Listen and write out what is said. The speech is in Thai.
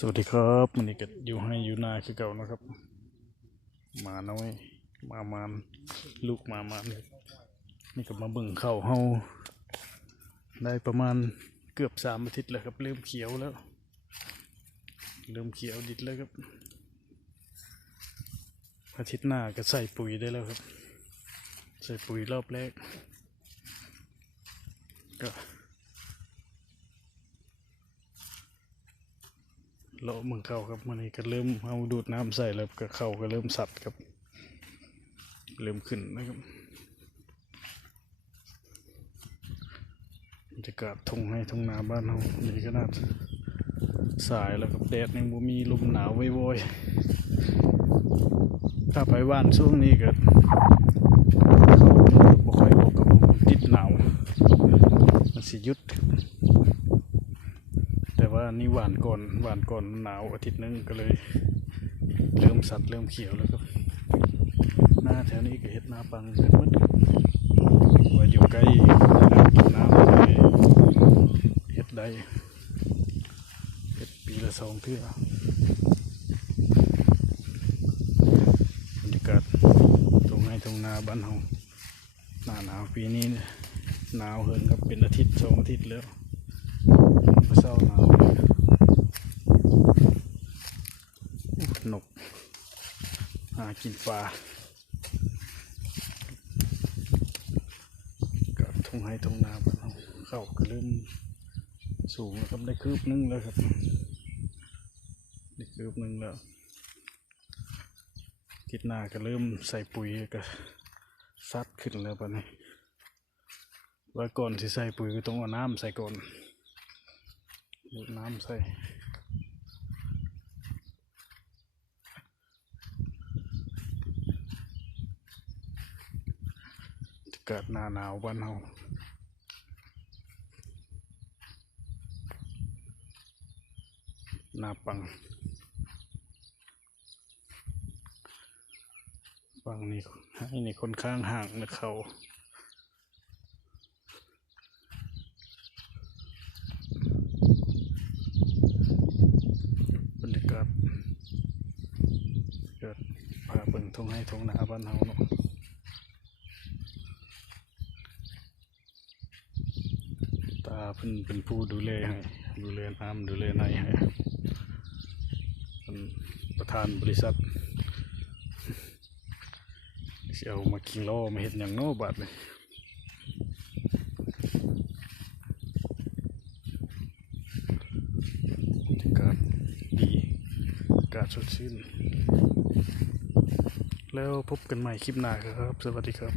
สวัสดีครับมันนี้ก็อยู่ให้อยู่นาคือเก่านะครับหมาน้อยหมามานลูกหมามานนี่ก็มาเบิ่งเข้าเฮาได้ประมาณเกือบสามอาทิตย์แล้วครับ เริ่มเขียวแล้ว เริ่มเขียวดิดแล้วครับ อาทิตย์หน้าก็ใส่ปุ๋ยได้แล้วครับ ใส่ปุ๋ยรอบแรกก็ เลาะมืองเข้าครับมันนี้ก็เริ่มเอาดูดน้ำใส่แล้วก็เข้าก็เริ่มสัตว์ครับ เริ่มขึ้นนะครับบรรยากาศทงให้ทงนาบ้านเรานี่ก็น่าจะสายแล้วครับแดดยังบ่มีลมหนาวไว้โวยถ้าไปว่านช่วงนี้ก็เขาบ่ค่อยออกกับผมติดหนาวมันสิยุด ว่านี่หวานก่อนหวานก่อนหนาวอาทิตย์หนึงก็เลย เริ่มสัตว์เริ่มเขียวแล้วครับ หน้าแถวนี้ก็เห็ดนาปังกันหมดวัว่าอยู่ใกล้กินน้ำเลยเห็ดได้เห็ดปีละสองเทื่อบรรยากาศตรงไห้ตรงนาบ้านเฮาหน้าหนาวปีนี้หนาวเหินครับเป็นอาทิตย์สองอาทิตย์แล้วมาเศร้าหนาวเลยอุ๊ยนก หากินปลากับทุ่งไห้ทุ่งนาบ้านเฮาเข้าก็เริ่มสูงแล้วครับได้คืบหนึงแล้วครับได้คืบหนึงแล้วทิศหน้าก็เริ่มใส่ปุ๋ยก็ซัดขึ้นแล้วปะนี้ว่าก่อนที่ใส่ปุ๋ยก็ต้องเอาน้ำใส่ก่อนน้ำใส่ากาศหนาหนาวบ้านเฮาหนาปัง ปังนี่ให้นี่ค่อนข้างห่างนะเขาบรรยากาศเกิดพาเบิ่งทงให้ทงหนาบ้านเฮาเนาะ ตาเพิ่นเป็นผู้ดูแลให้ดูแลน้ำดูแลในให้เป็นประธานบริษัทสิเอามากิงล้อมาเห็ดอย่างโน้บาดเลยบรรยากาศดีอากาศสดชื่นแล้วพบกันใหม่คลิปหน้าครับ สวัสดีครับ